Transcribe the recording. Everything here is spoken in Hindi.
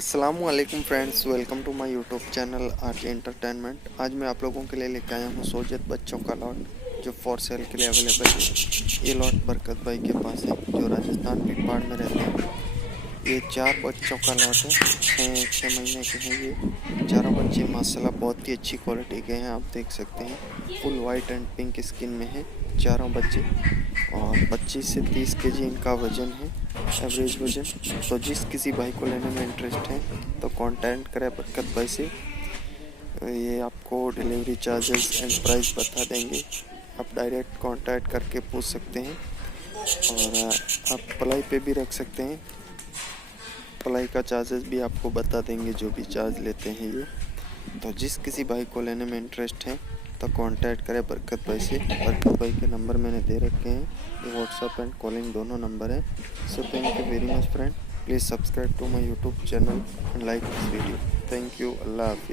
अस्सलामुअलैकुम friends, welcome to my YouTube channel RJ entertainment. आज मैं आप लोगों के लिए लेके आया हूँ सोजत बच्चों का लॉट जो फॉर सेल के लिए अवेलेबल है। ये लॉट बरकत भाई के पास है जो राजस्थान पिपाड़ में रहते हैं। ये 4 बच्चों का लॉट है, 6 महीने के हैं। ये चारों बच्चे माशाल्लाह बहुत ही अच्छी क्वालिटी के हैं, आप देख सकते हैं। Full white and pink skin में है चारों बच्चे और 25 से 30 केजी इनका वज़न है, एवरेज वज़न। तो जिस किसी भाई को लेने में इंटरेस्ट है तो कांटेक्ट करें बरकत भाई से। ये आपको डिलीवरी चार्जेस एंड प्राइस बता देंगे, आप डायरेक्ट कांटेक्ट करके पूछ सकते हैं। और आप पलाई पे भी रख सकते हैं, पलाई का चार्जेस भी आपको बता देंगे जो भी चार्ज लेते हैं ये। तो जिस किसी भाई को लेने में इंटरेस्ट है तो कांटेक्ट करें बरकत भाई से। बरकत भाई के नंबर मैंने दे रखे हैं, ये व्हाट्सअप एंड कॉलिंग दोनों नंबर हैं। So thank you very much friend, please subscribe to my YouTube channel and like this video. Thank you, अल्लाह हाफिज़।